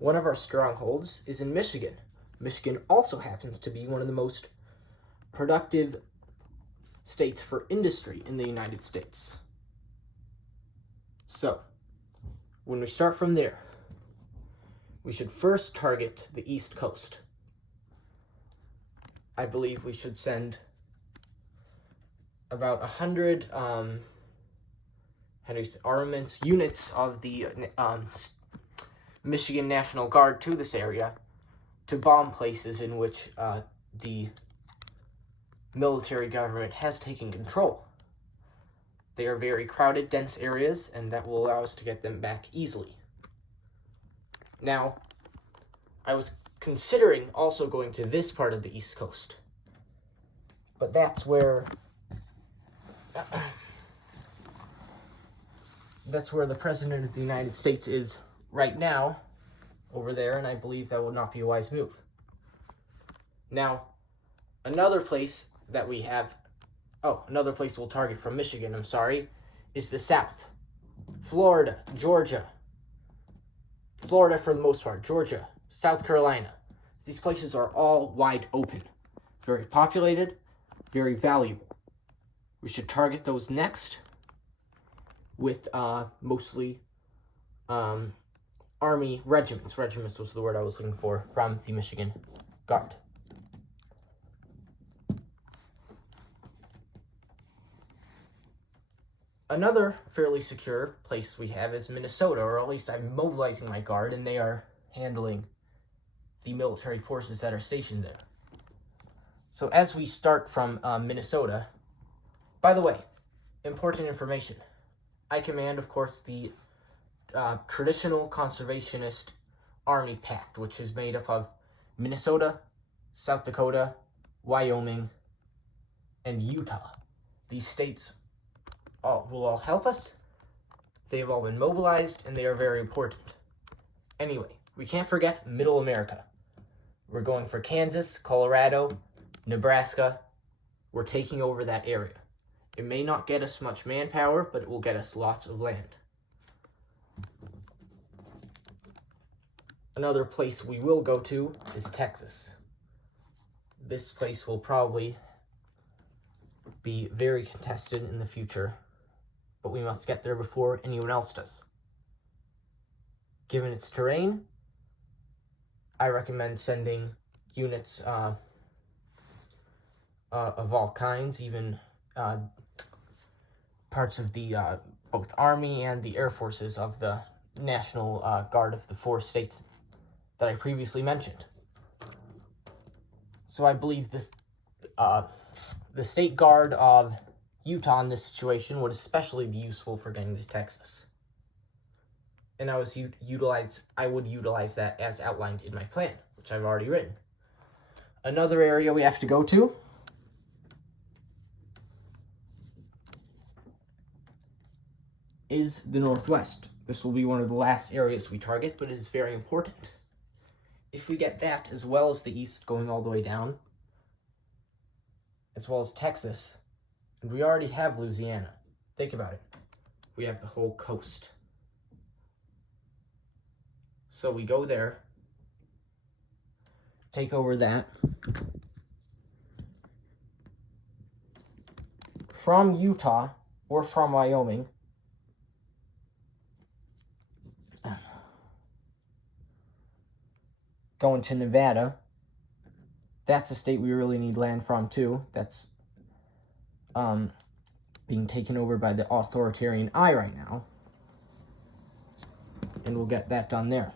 One of our strongholds is in Michigan. Michigan also happens to be one of the most productive states for industry in the United States. So, when we start from there, we should first target the East Coast. I believe we should send about 100 armaments units of the Michigan National Guard to this area to bomb places in which the military government has taken control. They are very crowded, dense areas, and that will allow us to get them back easily. Now, I was considering also going to this part of the East Coast, but that's where the President of the United States is right now, over there, and I believe that would not be a wise move. Now, another place we'll target from Michigan, is the South. Florida, Georgia. Florida for the most part, Georgia, South Carolina. These places are all wide open, very populated, very valuable. We should target those next with mostly Army regiments. Regiments was the word I was looking for, from the Michigan Guard. Another fairly secure place we have is Minnesota, or at least I'm mobilizing my guard, and they are handling the military forces that are stationed there. So as we start from Minnesota, by the way, important information. I command, of course, the traditional conservationist Army Pact, which is made up of Minnesota, South Dakota, Wyoming, and Utah. These states will all help us. They have all been mobilized, and they are very important. Anyway, we can't forget Middle America. We're going for Kansas, Colorado, Nebraska. We're taking over that area. It may not get us much manpower, but it will get us lots of land. Another place we will go to is Texas. This place will probably be very contested in the future, but we must get there before anyone else does. Given its terrain, I recommend sending units of all kinds, even parts of the both Army and the Air Forces of the National Guard of the 4 states that I previously mentioned. So I believe this the State Guard of Utah in this situation would especially be useful for getting to Texas. And I would utilize that as outlined in my plan, which I've already written. Another area we have to go to is the Northwest. This will be one of the last areas we target, but it is very important. If we get that, as well as the East going all the way down, as well as Texas, and we already have Louisiana. Think about it. We have the whole coast. So we go there, take over that. From Utah or from Wyoming, going to Nevada. That's a state we really need land from too. That's being taken over by the authoritarian eye right now. And we'll get that done there.